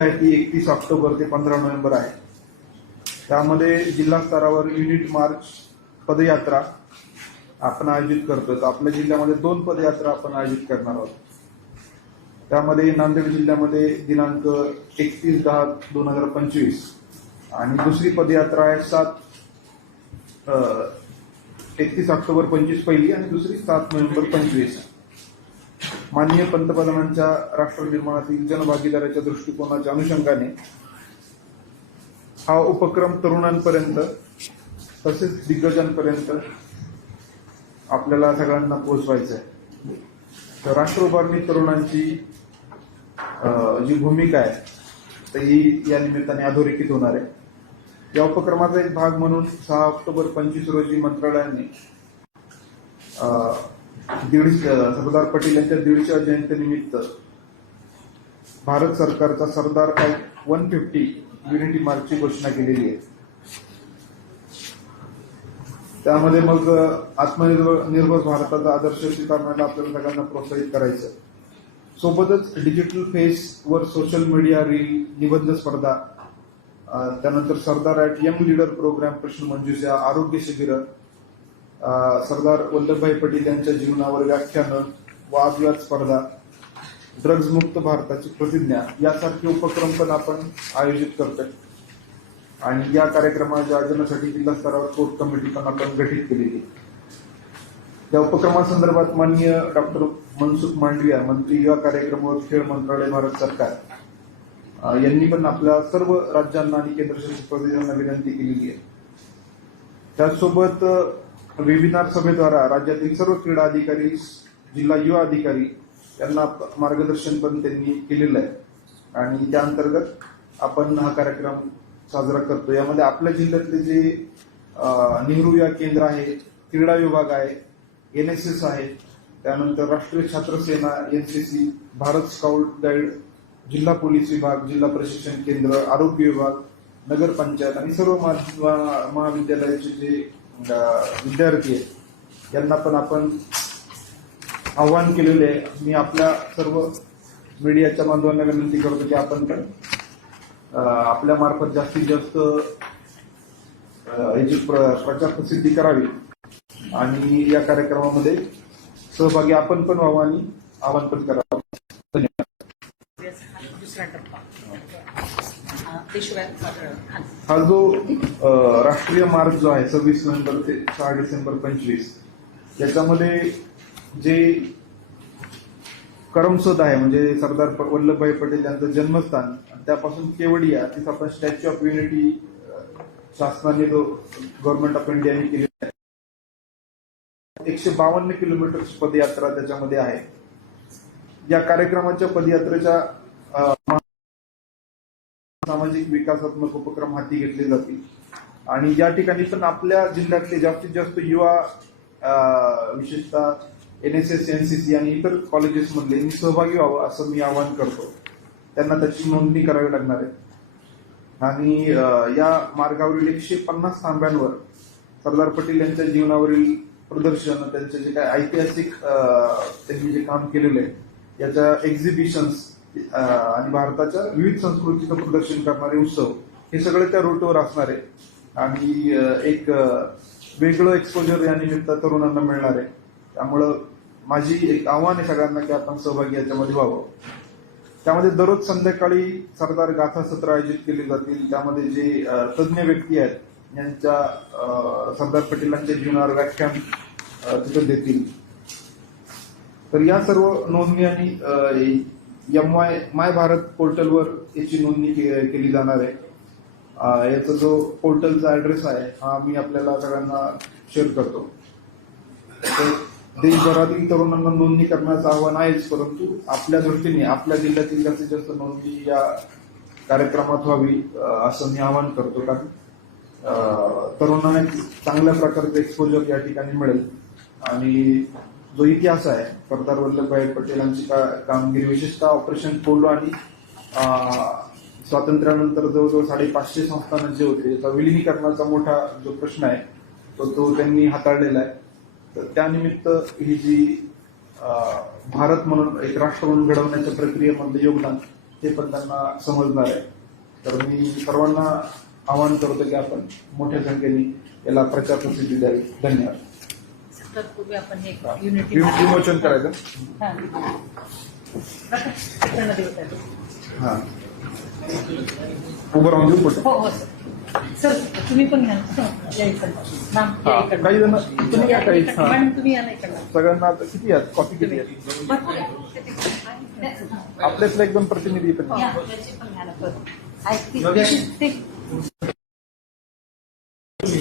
ती एकतीस ऑक्टोबर ते पंधरा नोव्हेंबर आहे त्यामध्ये जिल्हा स्तरावर युनिट मार्च पदयात्रा आपण आयोजित करतो आपल्या जिल्ह्यामध्ये दोन पदयात्रा आपण आयोजित करणार आहोत त्यामध्ये नांदेड जिल्ह्यामध्ये दिनांक एकतीस दहा दोन हजार पंचवीस आणि दुसरी पदयात्रा आहे सात एकतीस ऑक्टोबर पंचवीस पहिली आणि दुसरी सात नोव्हेंबर पंचवीस माननीय पंतप्रधानांच्या राष्ट्र निर्माणातील जनभागीदाराच्या दृष्टिकोनाच्या अनुषंगाने हा उपक्रम तरुणांपर्यंत तसेच दिग्गजांपर्यंत आपल्याला सगळ्यांना पोहोचवायचं आहे तर राष्ट्र उभारणी तरुणांची जी भूमिका आहे तर ही या निमित्ताने अधोरेखित होणार आहे या उपक्रमाचा एक भाग म्हणून सहा ऑक्टोबर पंचवीस रोजी मंत्रालयाने सरदार पटेल यांच्या दीडशे जयंतीनिमित्त भारत सरकारचा सरदार काय वन फिफ्टी युनिटी मार्चची घोषणा केलेली आहे त्यामध्ये मग आत्मनिर्भर निर्भर भारताचा आदर्श स्वीकारण्याला आपल्याला सगळ्यांना प्रोत्साहित करायचं सोबतच डिजिटल फेस वर सोशल मीडिया रील निबंध स्पर्धा त्यानंतर Sardar at young leader program प्रश्न मंजुषा आरोग्य शिबिर सरदार वल्लभभाई पटेल यांच्या जीवनावर व्याख्यानं वादविवाद स्पर्धा ड्रग्ज मुक्त भारताची प्रतिज्ञा यासारखे उपक्रम पण आपण आयोजित करतोय आणि या कार्यक्रमाच्या आयोजनासाठी जिल्हा स्तरावर कोर्ट कमिटी पण आपण गठीत केलेली या उपक्रमासंदर्भात माननीय डॉक्टर मनसुख मांडविया मंत्री कार्यक्रम कार्यक्रमावर खेळ मंत्रालय भारत सरकार यांनी पण आपल्या सर्व राज्यांना आणि केंद्रशासित प्रदेशांना विनंती केलेली आहे त्याचसोबत वेबिनार सभेद्वारा राज्यातील सर्व क्रीडा अधिकारी जिल्हा युवा अधिकारी यांना मार्गदर्शन पण त्यांनी केलेलं आहे आणि त्या अंतर्गत आपण हा कार्यक्रम साजरा करतो यामध्ये आपल्या जिल्ह्यातले जे नेहरू या केंद्र आहे क्रीडा विभाग आहे एन एस एस आहे त्यानंतर राष्ट्रीय छात्र सेना N C C Bharat scout guide जिल्हा पोलीस विभाग जिल्हा प्रशिक्षण केंद्र आरोग्य विभाग नगरपंचायत आणि सर्व महाविद्यालयाचे जे विद्यार्थी आहेत यांना पण आपण आव्हान केलेलं आहे मी आपल्या सर्व मीडियाच्या बांधवांना विनंती करतो की आपण पण आपल्या मार्फत जास्तीत जास्त याची प्रचार प्रसिद्धी करावी आणि या कार्यक्रमामध्ये सहभागी आपण पण व्हावं आणि आवाहन पण करावं धन्यवाद हा जो राष्ट्रीय मार्ग जो आहे सव्वीस नोव्हेंबर ते सहा डिसेंबर पंचवीस याच्यामध्ये जे करमसद आहे म्हणजे सरदार वल्लभभाई पटेल यांचं जन्मस्थान त्यापासून केवडिया तिथं आपण स्टॅच्यू ऑफ युनिटी शासनाने जो गव्हर्नमेंट ऑफ इंडियाने केली एकशे बावन्न किलोमीटर पदयात्रा त्याच्यामध्ये आहे या कार्यक्रमाच्या पदयात्रेच्या सामाजिक विकासात्मक उपक्रम हाती घेतले जातील आणि ज्या ठिकाणी पण आपल्या जिल्ह्यातले जास्तीत जास्त युवा विशेषतः N S S N C C आणि इतर कॉलेजेसमधले सहभागी व्हावं असं मी आवाहन करतो त्यांना त्याची नोंदणी करावी लागणार आहे आणि या मार्गावरील एकशे पन्नास थांब्यांवर सरदार पटेल यांच्या जीवनावरील प्रदर्शन त्यांचे जे काय ऐतिहासिक त्यांनी जे काम केलेलं आहे याच्या एक्झिबिशन्स आणि भारताच्या विविध संस्कृतीचं प्रदर्शन करणारे उत्सव हे सगळे त्या रूटवर असणार आहे आणि एक वेगळं एक्सपोजर या निमित्त तरुणांना मिळणार आहे त्यामुळं माझी एक आव्हान आहे सगळ्यांना की आपण सहभागी याच्यामध्ये व्हावं त्यामध्ये दररोज संध्याकाळी सरदार गाथा सत्र आयोजित केले जातील त्यामध्ये जे तज्ज्ञ व्यक्ती आहेत यांच्या सरदार पटेलांचे जीवनावर व्याख्यान तिथं देतील तर या सर्व नोंदणी आणि एम माय भारत पोर्टलवर याची नोंदणी केली जाणार आहे याचा जो पोर्टलचा ऍड्रेस आहे हा मी आपल्याला सगळ्यांना शेअर करतो देशभरातील तरुणांना नोंदणी करण्याचं आव्हान आहेच परंतु आपल्या दृष्टीने आपल्या जिल्ह्यातील जास्तीत जास्त नोंदणी या कार्यक्रमात व्हावी असं मी आवाहन करतो कारण तरुणांना चांगल्या प्रकारचं एक्सपोजर या ठिकाणी मिळेल आणि जो इतिहास आहे सरदार वल्लभभाई पटेलांची का कामगिरी विशेषतः ऑपरेशन पोलो आणि स्वातंत्र्यानंतर जवळजवळ साडेपाचशे संस्थानं जे होते त्याचा विलिनीकरणाचा मोठा जो प्रश्न आहे तो तो त्यांनी हाताळलेला आहे तर त्यानिमित्त ही जी भारत म्हणून एक राष्ट्र म्हणून घडवण्याच्या प्रक्रियेमध्ये योगदान ते पण त्यांना समजणार आहे तर मी सर्वांना आवाहन करतो की आपण मोठ्या संख्येने याला प्रचार प्रसिद्धी द्यावी धन्यवाद तत्पूर्वी आपण विमोचन करायचं उभं हो, हो, सर तुम्ही पण काही जण तुम्ही काही सगळ्यांना किती आहेत कॉपी किती आहेत आपल्यातला एकदम प्रतिनिधी पण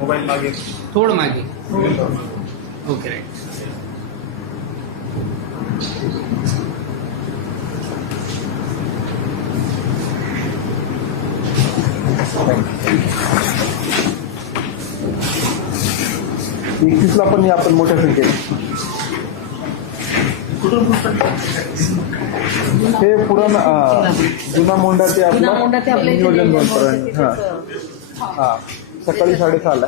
मोबाईल मागे थोड मागे ओके हो. राईट एकतीसला पण या आपण मोठ्या संख्येने हे पुरण जुना मोंडा ते आपलं नियोजन हा हा सकाळी साडेसहाला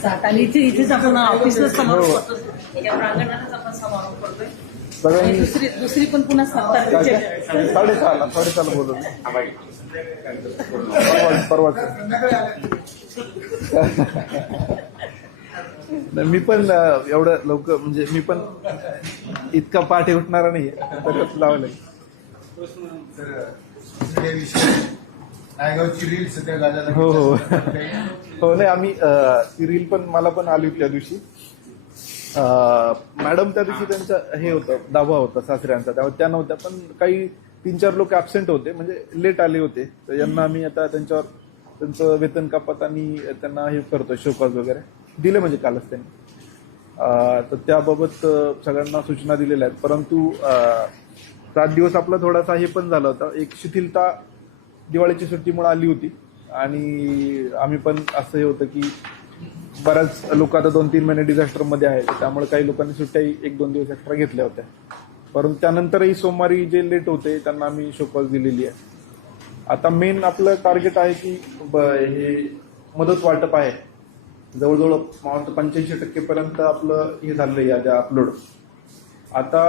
सकाळी इथेच हो. दुसरी दुसरी पण पुन्हा ला साडेसहाला ला बोलतो परवा मी पण एवढं लवकर म्हणजे मी पण इतका पाठी उठणार नाही तरच लावलंय हो हो हो नाही आम्ही ती रील पण मला पण आली त्या दिवशी मॅडम त्या दिवशी त्यांचा हे होतं दावा होता सासऱ्यांचा त्यामुळे त्या नव्हत्या पण काही तीन चार लोक ऍबसेंट होते म्हणजे लेट आले होते तर यांना आम्ही आता त्यांच्यावर त्यांचं वेतन कापत आणि त्यांना हे करतो शोकॉज वगैरे दिले म्हणजे कालच त्यांनी तर त्याबाबत सगळ्यांना सूचना दिलेल्या आहेत परंतु सात दिवस आपला थोडासा हे पण झाला होता एक शिथिलता दिवाळीची सुट्टीमुळे आली होती आणि आम्ही पण असं हे होतं की बऱ्याच लोक आता दोन तीन महिने डिझास्टरमध्ये आहेत त्यामुळे काही लोकांनी सुट्ट्याही एक दोन दिवस एक्स्ट्रा घेतल्या होत्या परंतु त्यानंतरही सोमवारी जे लेट होते त्यांना आम्ही शोकॉज दिलेली आहे आता मेन आपलं टार्गेट आहे की हे मदत वाटप आहे जवळजवळ पंच्याऐंशी टक्केपर्यंत आपलं हे झालं आहे ज्या अपलोड आता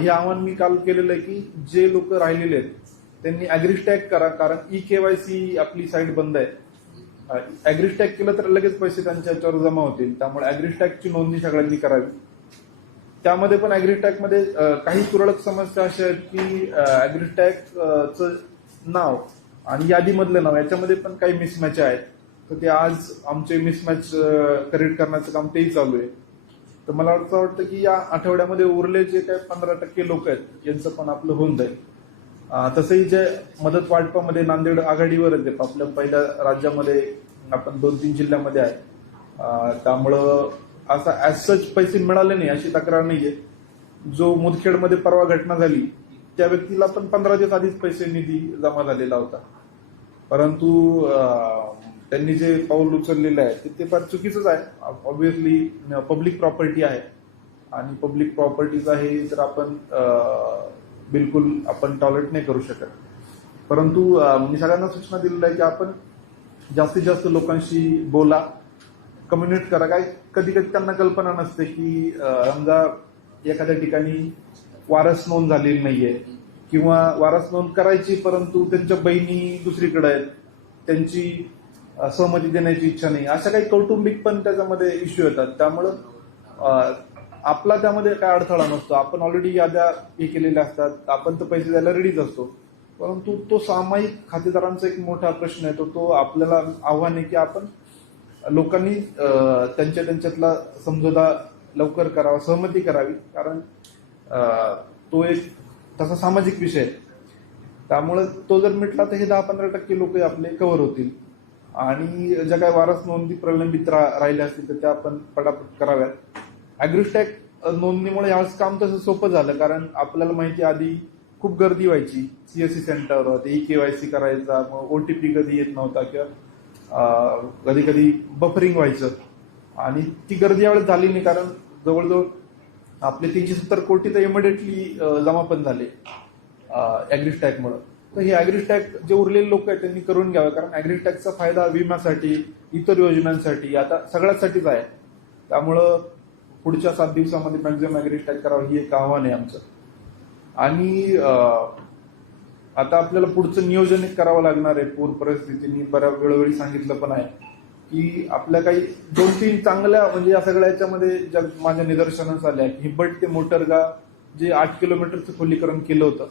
हे आव्हान मी काल केलेलं आहे की जे लोक राहिलेले आहेत त्यांनी अॅग्रिस्टॅग करा कारण ई केवायसी आपली साईट बंद आहे अॅग्रिस्टॅग केलं तर लगेच पैसे त्यांच्या याच्यावर जमा होतील त्यामुळे अॅग्रिस्टॅगची नोंदणी सगळ्यांनी करावी त्यामध्ये पण मध्ये काही तुरळक समस्या अशा आहेत की च नाव आणि यादीमधलं नाव याच्यामध्ये पण काही मिसमॅच आहेत तर ते आज आमचे मिसमॅच करेक्ट करण्याचं काम तेही चालू आहे तर मला असं वाटतं की या आठवड्यामध्ये उरले जे काही पंधरा टक्के लोक आहेत यांचं पण आपलं होऊन जाईल तसंही जे मदत वाटपामध्ये नांदेड आघाडीवरच आहे आपल्या पहिल्या राज्यामध्ये आपण दोन तीन जिल्ह्यामध्ये आहे त्यामुळं असा ॲज सच पैसे मिळाले नाही अशी तक्रार नाही आहे जो मुदखेडमध्ये परवा घटना झाली त्या व्यक्तीला पण पंधरा दिवस आधीच पैसे निधी जमा झालेला होता परंतु त्यांनी जे पाऊल उचललेलं आहे ते फार चुकीचंच आहे ऑब्विसली पब्लिक प्रॉपर्टी आहे आणि पब्लिक प्रॉपर्टीज आहे तर आपण बिलकुल आपण टॉयलेट नाही करू शकत परंतु मी सगळ्यांना सूचना दिलेली आहे की आपण जास्तीत जास्त लोकांशी बोला कम्युनिकेट करा काय कधी कधी त्यांना कल्पना नसते की समजा एखाद्या ठिकाणी वारस नोंद झाली नाहीये किंवा वारस नोंद करायची परंतु त्यांच्या बहिणी दुसरीकडे आहेत त्यांची सहमती देण्याची इच्छा नाही अशा काही कौटुंबिक पण त्याच्यामध्ये इश्यू येतात त्यामुळं आपला त्यामध्ये काय अडथळा नसतो आपण ऑलरेडी याद्या हे केलेल्या असतात आपण तर पैसे द्यायला रेडीच असतो परंतु तो सामायिक खातेदारांचा एक मोठा प्रश्न आहे तो तो आपल्याला आव्हान आहे की आपण लोकांनी त्यांच्या त्यांच्यातला समजोदा लवकर करावा सहमती करावी कारण तो एक तसा सामाजिक विषय आहे त्यामुळे तो जर मिटला तर हे दहा पंधरा टक्के लोक आपले कव्हर होतील आणि ज्या काही वारस नोंदी प्रलंबित राहिल्या असतील तर त्या आपण पटापट कराव्यात अॅग्रिस्टॅक नोंदणीमुळे यावेळेस काम तसं सोपं झालं कारण आपल्याला माहिती आधी खूप गर्दी व्हायची सीएससी सेंटरवर ते ई के सी करायचा मग ओ टी पी कधी येत नव्हता किंवा कधी कधी बफरिंग व्हायचं आणि ती गर्दी यावेळेस झाली नाही कारण जवळजवळ आपले तीनशे सत्तर कोटी तर इमिडिएटली जमा पण झाले ॲग्रिस्टॅकमुळं तर हे अॅग्रिस्टॅक जे उरलेले लोक आहेत त्यांनी करून घ्यावं कारण अॅग्रिस्टॅकचा फायदा विम्यासाठी इतर योजनांसाठी आता सगळ्यासाठीच आहे त्यामुळं पुढच्या सात दिवसामध्ये मॅक्झिमम ॲग्री स्ट्राईक करावं ही एक आव्हान आहे आमचं आणि आता आपल्याला पुढचं नियोजन करावं लागणार आहे पूर परिस्थितीने बऱ्या वेळोवेळी सांगितलं पण आहे की आपल्या काही दोन तीन चांगल्या म्हणजे या सगळ्या याच्यामध्ये ज्या माझ्या निदर्शनास आल्या हिंबट ते मोटरगा जे आठ किलोमीटरचं खोलीकरण केलं होतं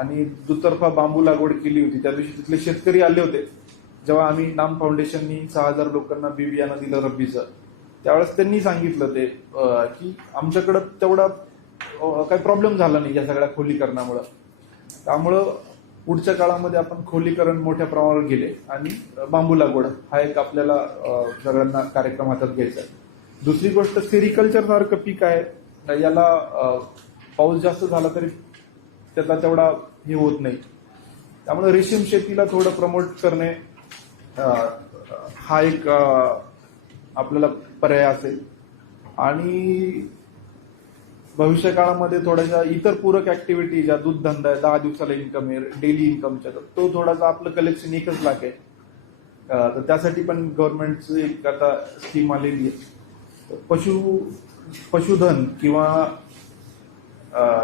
आणि दुतर्फा बांबू लागवड केली होती त्या दिवशी तिथले शेतकरी आले होते जेव्हा आम्ही नाम फाउंडेशननी सहा हजार लोकांना बी बियाणं दिलं रब्बीचं त्यावेळेस त्यांनी सांगितलं ते की आमच्याकडं तेवढा काही प्रॉब्लेम झाला नाही या सगळ्या खोलीकरणामुळं त्यामुळं पुढच्या काळामध्ये आपण खोलीकरण मोठ्या प्रमाणावर गेले आणि बांबू लागवड हा एक आपल्याला सगळ्यांना कार्यक्रम हातात घ्यायचा आहे दुसरी गोष्ट सेरिकल्चर सारखं पीक आहे याला पाऊस जास्त झाला तरी त्याचा तेवढा हे होत नाही त्यामुळे रेशीम शेतीला थोडं प्रमोट करणे हा एक आपल्याला पर्याय असेल आणि भविष्य काळामध्ये थोड्याशा इतर पूरक ऍक्टिव्हिटी ज्या दूध आहे दहा दिवसाला इन्कम आहे डेली इन्कमच्या तो थोडासा आपलं कलेक्शन एकच लाख आहे तर त्यासाठी पण गव्हर्नमेंटची एक आता स्कीम आलेली आहे पशु पशुधन किंवा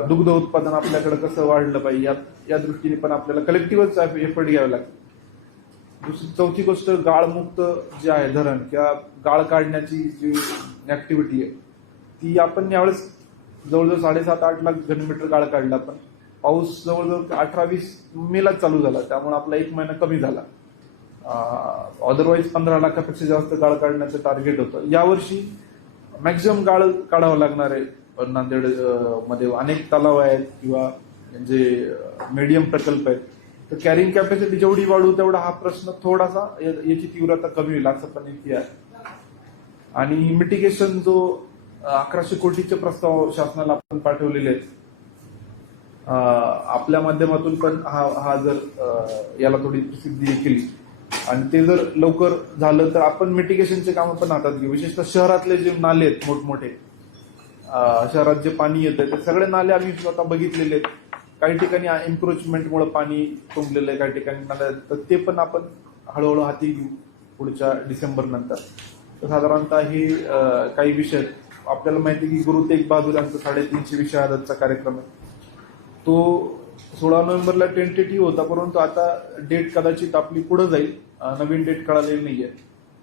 दुग्ध उत्पादन आपल्याकडे कसं वाढलं पाहिजे या या दृष्टीने पण आपल्याला कलेक्टिव्हच एफर्ट घ्यावे लागतो दुसरी चौथी गोष्ट गाळमुक्त जे आहे धरण किंवा गाळ काढण्याची जी ऍक्टिव्हिटी आहे ती आपण यावेळेस जवळजवळ साडेसात आठ लाख घनमीटर गाळ काढला पण पाऊस जवळजवळ अठरा वीस मेला चालू झाला त्यामुळे आपला एक महिना कमी झाला अदरवाईज पंधरा लाखापेक्षा जास्त गाळ काढण्याचं टार्गेट होतं यावर्षी मॅक्झिमम गाळ काढावं लागणार आहे नांदेड मध्ये अनेक तलाव आहेत किंवा जे मीडियम प्रकल्प आहेत तर कॅरिंग कॅपॅसिटी जेवढी वाढू तेवढा हा प्रश्न थोडासा याची तीव्रता कमी होईल असं पण इथे आहे आणि मिटिगेशन जो अकराशे कोटीचे प्रस्ताव शासनाला आपण पाठवलेले आहेत आपल्या माध्यमातून पण हा हा जर याला थोडी प्रसिद्धी केली आणि ते जर लवकर झालं तर आपण मिटिगेशनचे काम पण हातात घेऊ विशेषतः शहरातले जे नाले आहेत मोठमोठे शहरात जे पाणी येतं ते सगळे नाले आम्ही स्वतः बघितलेले आहेत काही ठिकाणी मुळे पाणी तुंबलेलं आहे काही ठिकाणी नाल्या तर ते पण आपण हळूहळू हाती घेऊ पुढच्या डिसेंबर तर साधारणतः हे काही विषय आपल्याला माहिती की गुरु तेग बहादूर यांचा साडेतीनशे विषय आजचा कार्यक्रम आहे तो सोळा नोव्हेंबरला टेंटेटिव्ह होता परंतु आता डेट कदाचित आपली पुढे जाईल नवीन डेट कळालेली नाही आहे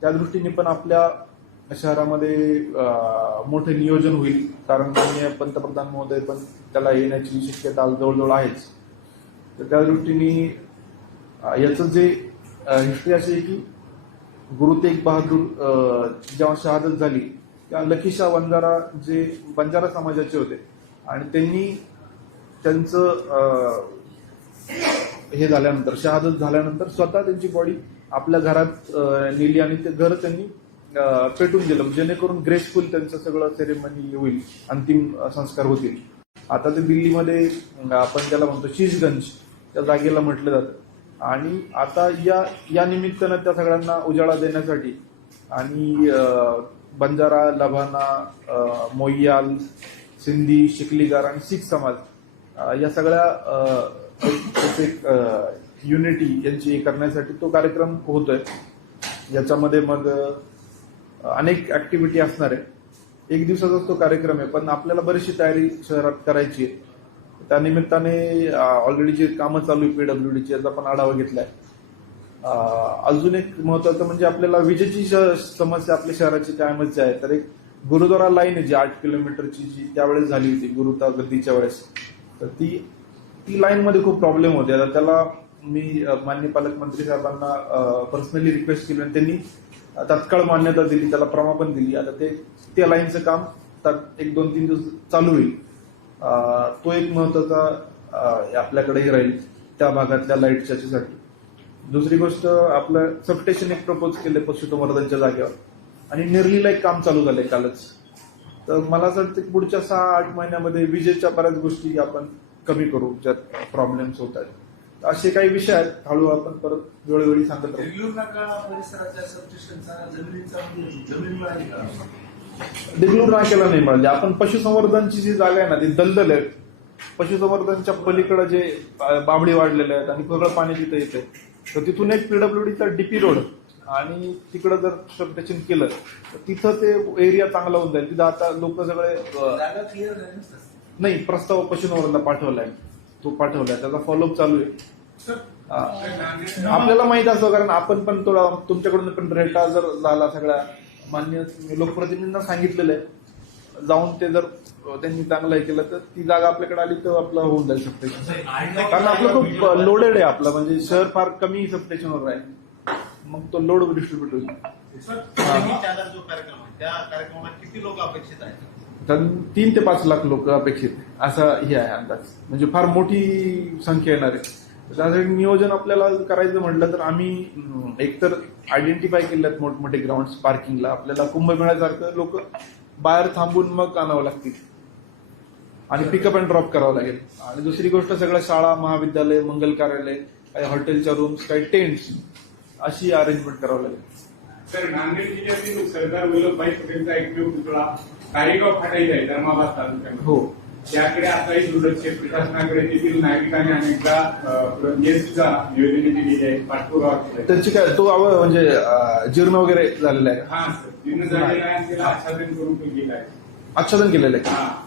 त्या दृष्टीने पण आपल्या शहरामध्ये मोठे नियोजन होईल कारण माननीय पंतप्रधान महोदय पण त्याला येण्याची शक्यता जवळजवळ आहेच तर त्या दृष्टीने याचं जे हिस्ट्री अशी आहे की गुरु तेग बहादूर जेव्हा शहादत झाली तेव्हा लखीशा वंजारा जे बंजारा समाजाचे होते आणि त्यांनी त्यांचं हे झाल्यानंतर शहादत झाल्यानंतर स्वतः त्यांची बॉडी आपल्या घरात नेली आणि ते घर त्यांनी पेटून दिलं म्हणजे जेणेकरून ग्रेसफुल त्यांचं सगळं सेरेमनी होईल अंतिम संस्कार होतील आता ते दिल्लीमध्ये आपण त्याला म्हणतो शीशगंज त्या जागेला म्हटलं जातं आणि आता या या निमित्तानं त्या सगळ्यांना उजाळा देण्यासाठी आणि बंजारा लभाना मोयाल सिंधी शिकलीगार आणि शीख समाज या सगळ्या युनिटी यांची करण्यासाठी तो कार्यक्रम होतोय याच्यामध्ये मग अनेक ऍक्टिव्हिटी असणार आहे एक दिवसाचाच तो कार्यक्रम आहे पण आपल्याला बरीचशी तयारी शहरात करायची आहे त्यानिमित्ताने ऑलरेडी जे कामं चालू आहे पीडब्ल्यू याचा पण आढावा घेतलाय अजून एक महत्वाचं म्हणजे आपल्याला विजेची समस्या आपल्या शहराची कायमच आहे तर एक गुरुद्वारा लाईन आहे जी आठ किलोमीटरची जी त्यावेळेस झाली होती गुरुता गर्दीच्या वेळेस तर ती ती लाईनमध्ये खूप प्रॉब्लेम होते आता त्याला मी मान्य पालकमंत्री साहेबांना पर्सनली रिक्वेस्ट केली आणि त्यांनी तात्काळ मान्यता दिली त्याला प्रमापन दिली आता ते त्या लाईनचं काम एक दोन तीन दिवस चालू होईल तो एक महत्वाचा आपल्याकडेही राहील त्या भागातल्या लाईट चर्चेसाठी दुसरी गोष्ट आपलं सबस्टेशन एक प्रपोज केलं पशुसंवर्धनच्या जागेवर आणि निर्लीला एक काम चालू झालंय कालच तर मला असं वाटतं पुढच्या सहा आठ महिन्यामध्ये विजेच्या बऱ्याच गोष्टी आपण कमी करू ज्यात प्रॉब्लेम्स होत आहेत असे काही विषय आहेत हळू आपण परत वेळोवेळी सांगत राहू डिक्लूर ना म्हणजे नाही मिळाली आपण पशुसंवर्धनची जी जागा आहे ना ती दलदल आहे पशुसंवर्धनच्या पलीकडे जे बाबडी वाढलेले आहेत आणि सगळं पाणी तिथे येते तर तिथून एक पीडब्ल्यूडीचा डीपी रोड आणि तिकडं जर शब्दचिन केलं तर तिथं ते एरिया चांगला होऊन जाईल तिथं आता लोक सगळे नाही प्रस्ताव पशुसंवर्धनला पाठवलाय तो पाठवलाय त्याचा फॉलोअप चालू आहे आपल्याला माहित असतं कारण आपण पण थोडा तुमच्याकडून पण रेटा जर झाला सगळा मान्य लोकप्रतिनिधींना सांगितलेलं आहे जाऊन ते जर त्यांनी चांगलं हे केलं तर ती जागा आपल्याकडे आली तर आपलं होऊन जाऊ शकते कारण आपलं खूप लोडेड आहे आपलं म्हणजे शहर फार कमी सबस्टेशनवर आहे मग तो लोड डिस्ट्रीब्युट होईल त्या किती लोक अपेक्षित आहेत तीन ते पाच लाख लोक अपेक्षित असा हे आहे अंदाज म्हणजे फार मोठी संख्या येणार आहे त्यासाठी नियोजन आपल्याला करायचं म्हटलं तर आम्ही एकतर आयडेंटिफाय केले मोठमोठे ग्राउंड पार्किंगला आपल्याला कुंभमेळ्यासारखं लोक बाहेर थांबून मग आणावं लागतील आणि पिकअप अँड ड्रॉप करावं लागेल आणि दुसरी गोष्ट सगळ्या शाळा महाविद्यालय मंगल कार्यालय काही हॉटेलच्या रूम्स काही टेंट्स अशी अरेंजमेंट करावं लागेल तर नांदेड जिल्ह्यातील सरदार वल्लभभाई पटेलचा एकमेव धर्माबाद तालुक्यात हो त्याकडे आताही दुर्लक्ष प्रशासनाकडे तेथील नागरिकांनी अनेकदा मेसचा निवेदने दिली आहे पाठपुरावा केला त्याची काय तो आव- म्हणजे जीर्ण वगैरे झालेला आहे हा सर जीर्ण झालेला आहे त्याला आच्छादन करून तो गेला आहे आच्छादन केलेलं आहे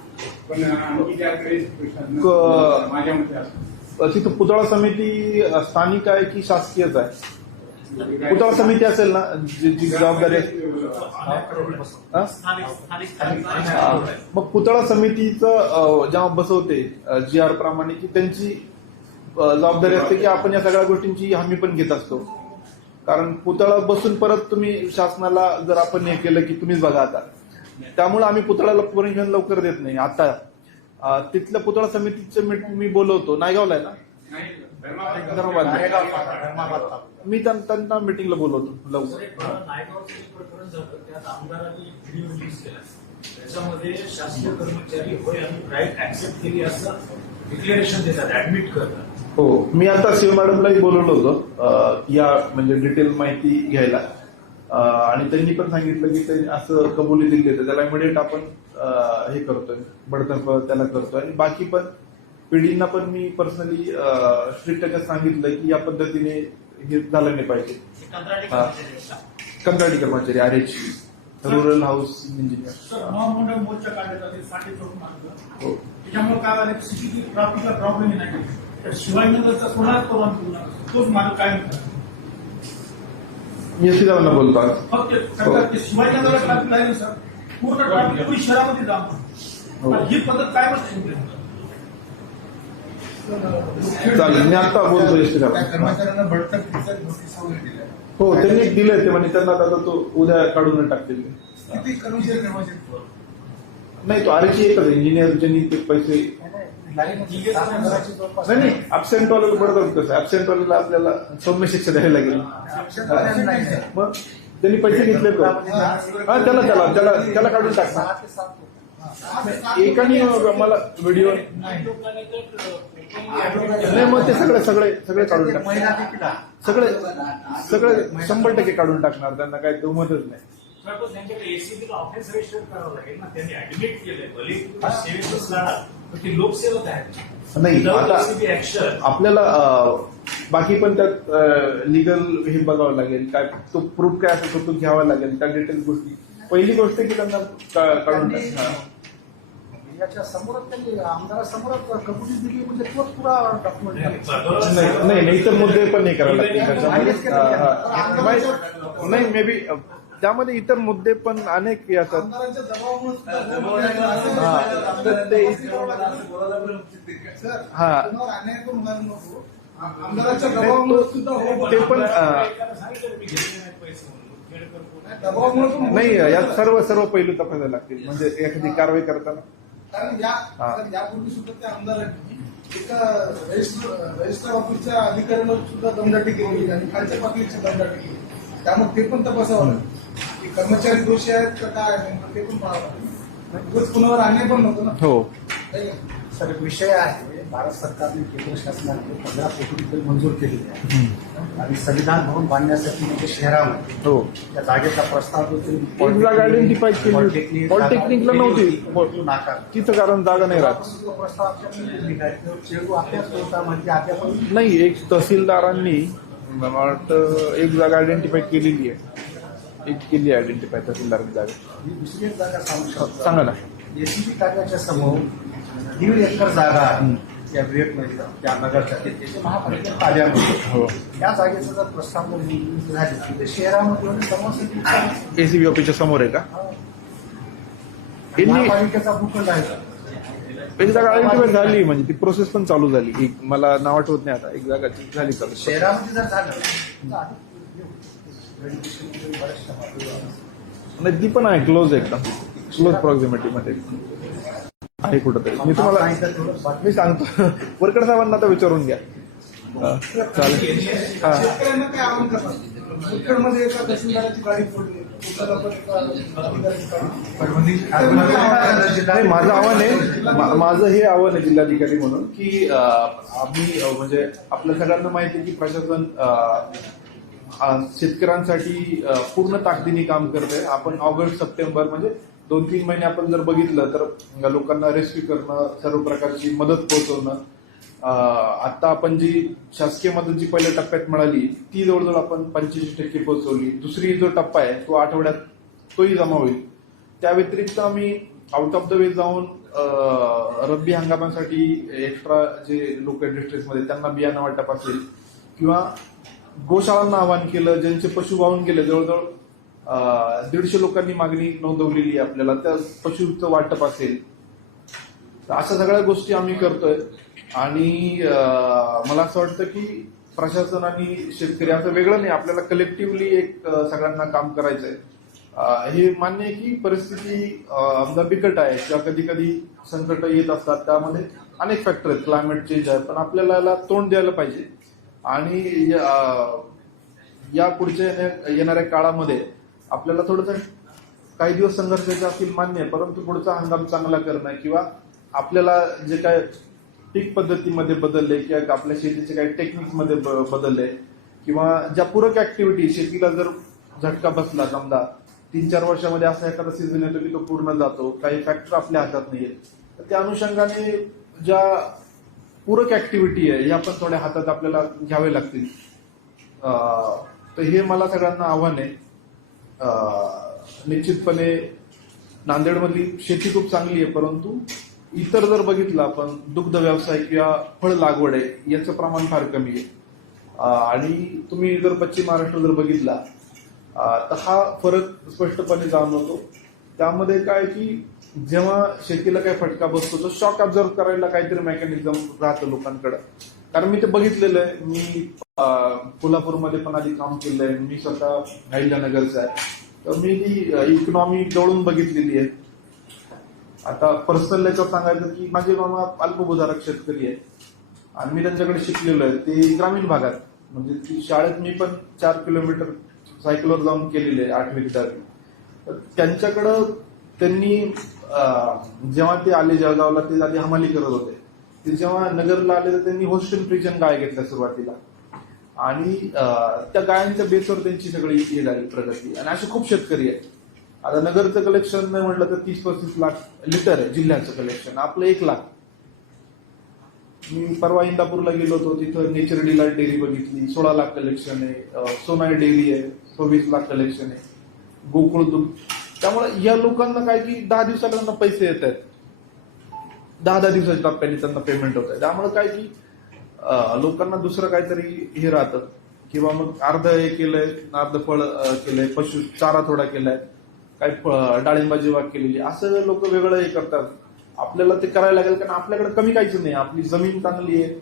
पण आणखी त्याकडे प्रशासन माझ्या मते असं. तिथं पुतळा समिती स्थानिक आहे की शासकीयच आहे पुतळा समिती असेल ना जी जबाबदारी मग पुतळा समितीचं जेव्हा बसवते जी आर प्रमाणे की त्यांची जबाबदारी असते की आपण या सगळ्या गोष्टींची हमी पण घेत असतो कारण पुतळा बसून परत तुम्ही शासनाला जर आपण हे केलं की तुम्हीच बघा आता त्यामुळे आम्ही पुतळ्याला परमिशन लवकर देत नाही आता तिथल्या पुतळा समितीचं मी बोलवतो नायगावला आहे ना मी त्यांना मिटिंगला बोलवतो लवकर ऍक्सेप्ट ऍडमिट हो मी आता शिव मॅडमलाही बोलवलं होतं या म्हणजे डिटेल माहिती घ्यायला आणि त्यांनी पण सांगितलं की त्यांनी असं कबुली दिली त्याला इमिडिएट आपण हे करतोय बडतर्फ त्याला करतोय आणि बाकी पण पिढींना पण मी पर्सनली स्ट्रिक्ट सांगितलं की या पद्धतीने हे झालं नाही पाहिजे कंत्राटी कर्मचारी R H rural house engineer मोर्चा काढण्यात हो. त्याच्यामुळे काय झालं सीसीटीव्ही ट्रॅफिकला प्रॉब्लेम नाही तर शिवाजीनगरचा कोणाच प्रॉब्लेम तोच मार्ग काय म्हणतात मी सीतारामना बोलतो फक्त हो. शिवाजीनगरला ट्रॅफिक लागेल सर पूर्ण ट्रॅफिक हो. शहरामध्ये जाम ही पद्धत काय बसते चालेल मी आता बोलतो कर्मचाऱ्यांना हो त्यांनी दिले ते म्हणजे त्यांना आता तो उद्या काढून टाकतील नाही तो आरची एकच इंजिनियर ज्यांनी ते पैसे नाही नाही ऍबसेंट वाल्याला बडतक कसं ऍबसेंट वाल्याला आपल्याला सौम्य शिक्षा द्यायला लागेल मग त्यांनी पैसे घेतले हा त्याला त्याला त्याला त्याला काढून टाकणार एकाने मला व्हिडिओ नाही मग ते सगळे सगळे सगळे काढून टाकणार सगळे सगळे शंभर टक्के काढून टाकणार त्यांना काही दुमतच नाही नाही आपल्याला बाकी पण त्यात लिगल हे बघावं लागेल काय तो प्रूफ काय असेल तो घ्यावा लागेल त्या डिटेल गोष्टी पहिली गोष्ट की त्यांना काढून म्हणजे नाही नाही इतर मुद्दे पण नाही करावे नाही मे बी त्यामध्ये इतर मुद्दे पण अनेक येतात हा ते पण नाही या सर्व सर्व पहिले तपासायला लागतील म्हणजे एखादी कारवाई करताना कारण या यापूर्वी सुद्धा त्या आमदारांनी एका रजिस्टर रजिस्टर ऑफिसच्या अधिकाऱ्याला सुद्धा दमदाटी केली आणि खालच्या पातळीची दमदाटी केली त्यामुळे ते पण तपासावं की कर्मचारी दोषी आहेत का काय ते पण पाहावं लागतं पुनर्वर आणणे पण नव्हतं ना हो सर विषय आहे भारत सरकारने केंद्र शासनाने पंधरा कोटी रुपये मंजूर केलेले आहे आणि संविधान भवन बांधण्यासाठी म्हणजे शहरामध्ये हो त्या जागेचा प्रस्ताव आयडेंटिफाय पॉलिटेक्निक नव्हती तिथं कारण जागा नाही राहत म्हणजे नाही एक तहसीलदारांनी मला वाटतं एक जागा आयडेंटिफाय केलेली आहे एक केली आयडेंटिफाय तहसीलदार जागा दुसरी जागा सांगू शकतो सांगा ना एसीबी टाकाच्या समोर दीड एकर जागा आहे वेळ महिला या झाली हो. ऑफिसच्या समोर आहे का हो. झाली म्हणजे ती प्रोसेस पण चालू झाली एक मला नाव आठवत नाही आता एक जागा झाली चालू शहरामध्ये ती पण आहे क्लोज एकदम क्लोज प्रॉक्सिमिटी मध्ये आहे कुठंतरी मी तुम्हाला मी सांगतो वरकड साहेबांना आता विचारून घ्या चालेल माझं आव्हान आहे माझं हे आव्हान आहे जिल्हाधिकारी म्हणून की आम्ही म्हणजे आपल्या सगळ्यांना माहिती आहे की प्रशासन शेतकऱ्यांसाठी पूर्ण ताकदीने काम करते आपण ऑगस्ट सप्टेंबर म्हणजे दोन तीन महिने आपण जर बघितलं तर लोकांना रेस्क्यू करणं सर्व प्रकारची मदत पोहोचवणं आता आपण जी शासकीय मदत जी पहिल्या टप्प्यात मिळाली ती जवळजवळ आपण पंचवीस टक्के पोहोचवली दुसरी जो टप्पा आहे तो आठवड्यात तोही जमा होईल त्या व्यतिरिक्त आम्ही आउट ऑफ द वे जाऊन रब्बी हंगामासाठी एक्स्ट्रा जे लोकल इंडस्ट्रीजमध्ये त्यांना बियाणं वाटप असेल किंवा गोशाळांना आवाहन केलं ज्यांचे पशु वाहून गेले जवळजवळ दीडशे लोकांनी मागणी नोंदवलेली आपल्याला त्या पशुचं वाटप असेल तर अशा सगळ्या गोष्टी आम्ही करतोय आणि मला असं वाटतं की प्रशासन आणि शेतकरी असं वेगळं नाही आपल्याला कलेक्टिव्हली एक सगळ्यांना काम करायचं आहे हे मान्य आहे की परिस्थिती आमदा बिकट आहे किंवा कधी कधी संकट येत असतात त्यामध्ये अनेक फॅक्टर आहेत क्लायमेट चेंज आहे पण आपल्याला याला तोंड द्यायला पाहिजे आणि या पुढच्या येणाऱ्या काळामध्ये आपल्याला थोडंसं काही दिवस संघर्ष असतील मान्य परंतु पुढचा हंगाम चांगला करणं किंवा आपल्याला जे काय पीक पद्धतीमध्ये बदलले किंवा आपल्या शेतीचे काही टेक्निक्समध्ये बदलले किंवा ज्या पूरक ऍक्टिव्हिटी शेतीला जर झटका बसला समजा तीन चार वर्षामध्ये असा एखादा सीझन येतो की तो पूर्ण जातो काही फॅक्टर आपल्या हातात नाहीये त्या अनुषंगाने ज्या पूरक ऍक्टिव्हिटी आहे या आपण थोड्या हातात आपल्याला घ्यावे लागतील तर हे मला सगळ्यांना आव्हान आहे निश्चितपणे नांदेडमधली शेती खूप चांगली आहे परंतु इतर जर बघितलं आपण दुग्ध व्यवसाय किंवा फळ लागवड आहे याचं प्रमाण फार कमी आहे आणि तुम्ही जर पश्चिम महाराष्ट्र जर बघितला तर हा फरक स्पष्टपणे जाणवतो त्यामध्ये काय की जेव्हा शेतीला काही फटका बसतो तो शॉक ऑब्झर्व करायला काहीतरी मेकॅनिझम राहतं लोकांकडे कारण मी ते बघितलेलं आहे मी कोल्हापूरमध्ये पण आधी काम केलं आहे मी स्वतः अहिल्यानगरचा आहे तर मी ती इकॉनॉमी जवळून बघितलेली आहे आता पर्सनल याच्यावर सांगायचं की माझे मामा अल्पभूधारक शेतकरी आहे आणि मी त्यांच्याकडे शिकलेलो आहे ते ग्रामीण भागात म्हणजे ती शाळेत मी पण चार किलोमीटर सायकलवर जाऊन केलेले आहे आठवी तर त्यांच्याकडं त्यांनी जेव्हा ते आले जळगावला ते आधी हमाली करत होते ते जेव्हा नगरला आले तर त्यांनी होस्टेल प्रिजन गाय घेतल्या सुरुवातीला आणि त्या गायांच्या बेसवर त्यांची सगळी हे झाली प्रगती आणि असे खूप शेतकरी आहेत आता नगरचं कलेक्शन नाही म्हटलं तर तीस पस्तीस लाख लिटर आहे जिल्ह्याचं कलेक्शन आपलं एक लाख मी परवा इंदापूरला गेलो होतो तिथं नेचर डीला डेअरी बघितली सोळा लाख कलेक्शन आहे सोनाई डेअरी आहे सव्वीस लाख कलेक्शन आहे गोकुळ त्यामुळे या लोकांना काय की दहा दिवसाला पैसे येत आहेत दहा दहा दिवसाच्या टप्प्याने त्यांना पेमेंट होत आहे त्यामुळे काय की लोकांना दुसरं काहीतरी हे राहतं किंवा मग अर्ध हे केलंय अर्ध फळ केलंय पशु चारा थोडा केलाय काही डाळिंबाची वाग केलेली असं लोक वेगळं हे करतात आपल्याला ते करायला लागेल कारण आपल्याकडे कमी काहीच नाही आपली जमीन चांगली आहे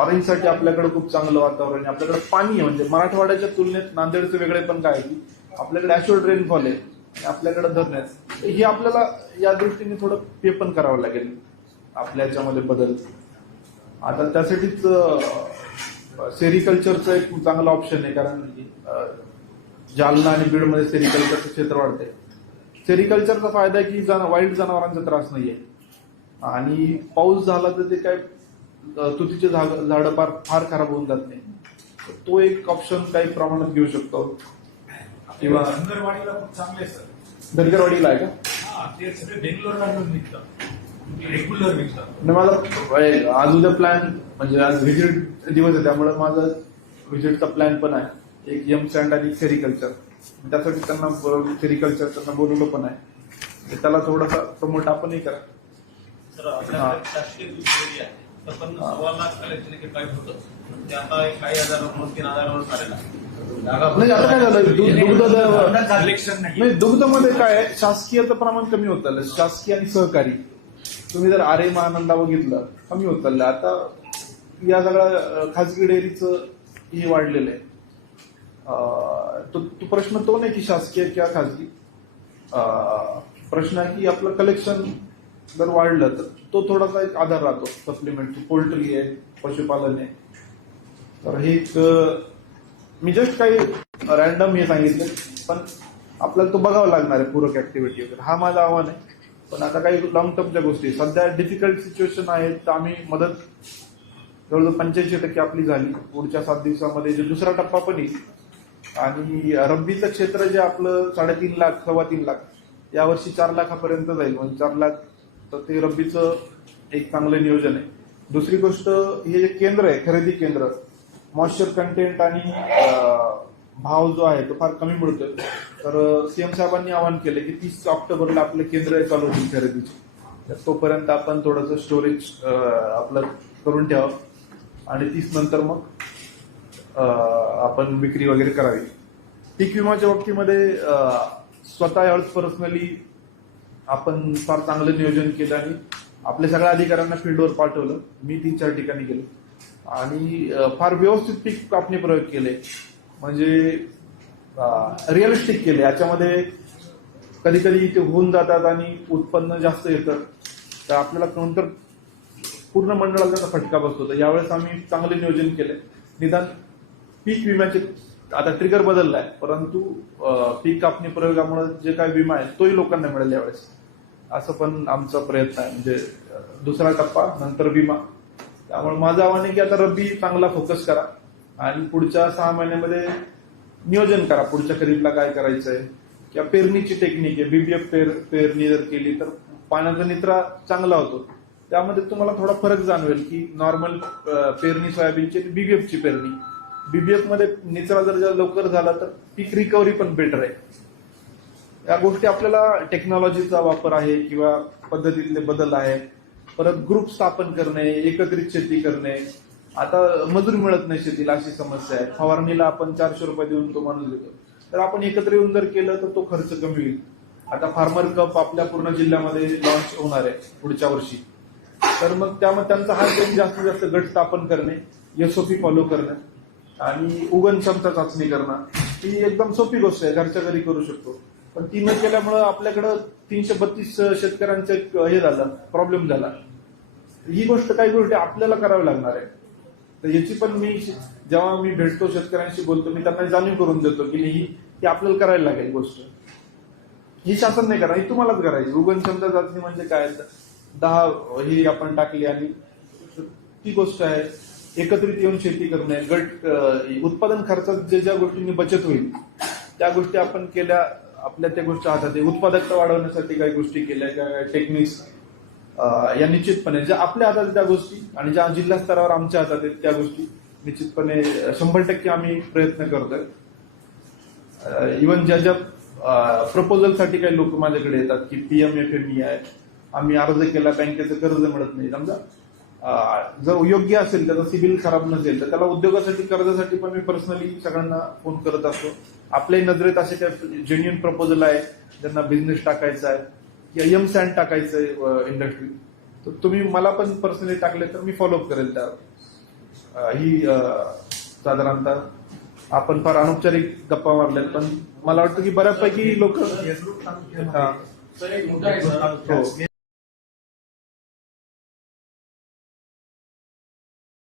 ऑरेंजसाठी आपल्याकडे खूप चांगलं वातावरण आहे आपल्याकडे पाणी आहे म्हणजे मराठवाड्याच्या तुलनेत नांदेडचं वेगळे पण काय की आपल्याकडे अॅच्युअल रेनफॉल आहे आपल्याकडे धरण्यास हे आपल्याला या दृष्टीने थोडं पे पण करावं लागेल आपल्या याच्यामध्ये बदल आता त्यासाठीच सेरिकल्चरचं एक चांगला ऑप्शन आहे कारण जालना आणि बीडमध्ये सेरिकल्चरचं क्षेत्र वाढते सेरिकल्चरचा फायदा आहे की जन वाईट जनावरांचा त्रास नाहीये आणि पाऊस झाला तर ते काय तुतीचे झाडं फार फार खराब होऊन जात नाही तो एक ऑप्शन काही प्रमाणात घेऊ शकतो किंवा धनगरवाडीला खूप चांगले सर धनगरवाडीला आहे का ते सगळे बेंगलोरला घेऊन निघतात रेग्युलर निघतात माझा आज उद्या प्लॅन म्हणजे आज व्हिजिट दिवस आहे त्यामुळे माझा व्हिजिटचा प्लॅन पण आहे एक यम सँड आणि सेरिकल्चर त्यासाठी त्यांना सेरिकल्चर त्यांना बोलवलं पण आहे त्याला थोडासा प्रमोट आपणही करा पण सव्वा लाख म्हणजे कलेक्शन काही होतं ते आता काही हजार दोन तीन हजारावर झालेलं नाही दुग्ध मध्ये नाही काय शासकीय शासकीयचं प्रमाण कमी होत चाललं शासकीय आणि सहकारी तुम्ही जर आरे महानंदा बघितलं कमी होत चाललं आता या सगळ्या खासगी खाजगी डेअरीचं हे वाढलेलं आहे तो तो प्रश्न तो नाही की शासकीय किंवा खाजगी प्रश्न आहे की आपलं कलेक्शन जर वाढलं तर तो थोडासा एक आधार राहतो सप्लिमेंट पोल्ट्री आहे पशुपालन आहे तर हे एक मी जस्ट काही रॅन्डम हे सांगितले पण आपल्याला तो बघावा लागणार आहे पूरक ऍक्टिव्हिटी वगैरे हा माझं आव्हान आहे पण आता काही लॉंग टर्मच्या गोष्टी सध्या डिफिकल्ट सिच्युएशन आहे तर आम्ही मदत जवळजवळ पंच्याऐंशी टक्के आपली झाली पुढच्या सात दिवसामध्ये जे दुसरा टप्पा पण येईल आणि रब्बीचं क्षेत्र जे आपलं साडेतीन लाख सव्वा तीन लाख यावर्षी चार लाखापर्यंत जाईल म्हणजे चार लाख तर ते रब्बीचं एक चांगलं नियोजन आहे दुसरी गोष्ट हे जे केंद्र आहे खरेदी केंद्र मॉइश्चर कंटेंट आणि भाव जो आहे तो फार कमी मिळतोय तर सीएम साहेबांनी आवाहन केलं की तीस ऑक्टोबरला आपलं केंद्र चालू होईल खरेदीचे तर तोपर्यंत आपण थोडस स्टोरेज आपलं करून ठेवा आणि तीस नंतर मग आपण विक्री वगैरे करावी पीक विमाच्या बाबतीमध्ये स्वतः यावेळेस पर्सनली आपण फार चांगलं नियोजन केलं आणि आपल्या सगळ्या अधिकाऱ्यांना फील्डवर पाठवलं मी तीन चार ठिकाणी गेलो आणि फार व्यवस्थित पीक कापणी प्रयोग केले म्हणजे रिअलिस्टिक केले याच्यामध्ये कधी कधी ते होऊन जातात आणि उत्पन्न जास्त येतं तर आपल्याला नंतर पूर्ण मंडळाला त्याचा फटका बसतो तर यावेळेस आम्ही चांगले नियोजन केले निदान पीक विम्याचे आता ट्रिगर बदललाय परंतु पीक कापणी प्रयोगामुळे जे काय विमा आहे तोही लोकांना मिळेल यावेळेस असं पण आमचा प्रयत्न आहे म्हणजे दुसरा टप्पा नंतर विमा त्यामुळे माझं आव्हान आहे की आता रब्बी चांगला फोकस करा आणि पुढच्या सहा महिन्यामध्ये नियोजन करा पुढच्या खरीपला काय करायचं आहे किंवा पेरणीची टेक्निक आहे बीबीएफ पेर पेरणी जर केली तर पाण्याचा निचरा चांगला होतो त्यामध्ये तुम्हाला थोडा फरक जाणवेल की नॉर्मल पेरणी सोयाबीनची आणि बीबीएफची पेरणी बीबीएफ मध्ये निचरा जर लवकर झाला तर पीक रिकव्हरी पण बेटर आहे या गोष्टी आपल्याला टेक्नॉलॉजीचा वापर आहे किंवा पद्धतीतले बदल आहेत परत ग्रुप स्थापन करणे एकत्रित शेती करणे आता मजूर मिळत नाही शेतीला अशी समस्या आहे फवारणीला आपण चारशे रुपये देऊन तो माणूस देतो तर आपण एकत्र येऊन जर केलं तर तो खर्च कमी होईल आता फार्मर कप आपल्या पूर्ण जिल्ह्यामध्ये लॉन्च होणार आहे पुढच्या वर्षी तर मग त्यामध्ये त्यांचा हा एक जास्तीत जास्त गट स्थापन करणे एसओपी फॉलो करणे आणि उगण क्षमता चाचणी करणं ही एकदम सोपी गोष्ट आहे घरच्या घरी करू शकतो पण ती न केल्यामुळं आपल्याकडं तीनशे बत्तीस शेतकऱ्यांचं हे झालं प्रॉब्लेम झाला ही गोष्ट काही गोष्टी आपल्याला करावी लागणार आहे तर याची पण मी जेव्हा मी भेटतो शेतकऱ्यांशी बोलतो मी त्यांना जाणीव करून देतो की ही ती आपल्याला करायला लागेल गोष्ट ही शासन नाही करा ही तुम्हालाच करायची उगमक्षमता चाचणी म्हणजे काय दहा ही आपण टाकली आणि ती गोष्ट आहे एकत्रित येऊन शेती करणे गट उत्पादन खर्चात जे ज्या गोष्टींनी बचत होईल त्या गोष्टी आपण केल्या आपल्या त्या गोष्टी हातात उत्पादकता वाढवण्यासाठी काही गोष्टी केल्या काय टेक्निक्स या निश्चितपणे ज्या आपल्या हातात त्या गोष्टी आणि ज्या जिल्हा स्तरावर आमच्या हातात आहेत त्या गोष्टी निश्चितपणे शंभर टक्के आम्ही प्रयत्न करतोय इवन ज्या ज्या प्रपोजलसाठी काही लोक माझ्याकडे येतात की पीएम एफ e आहे आम्ही अर्ज केला बँकेचं कर्ज मिळत नाही समजा जर योग्य असेल त्याचा सिबिल खराब नसेल तर त्याला उद्योगासाठी कर्जासाठी पण मी पर्सनली सगळ्यांना फोन करत असतो आपल्याही नजरेत असे काही जेन्युन प्रपोजल आहे ज्यांना बिझनेस टाकायचा आहे एम सँड टाकायचं इंडस्ट्री तर तुम्ही मला पण पर्सनली टाकले तर मी फॉलोअप करेल त्या ही साधारणतः आपण फार अनौपचारिक गप्पा मारल्यात पण मला वाटतं की बऱ्यापैकी लोक हा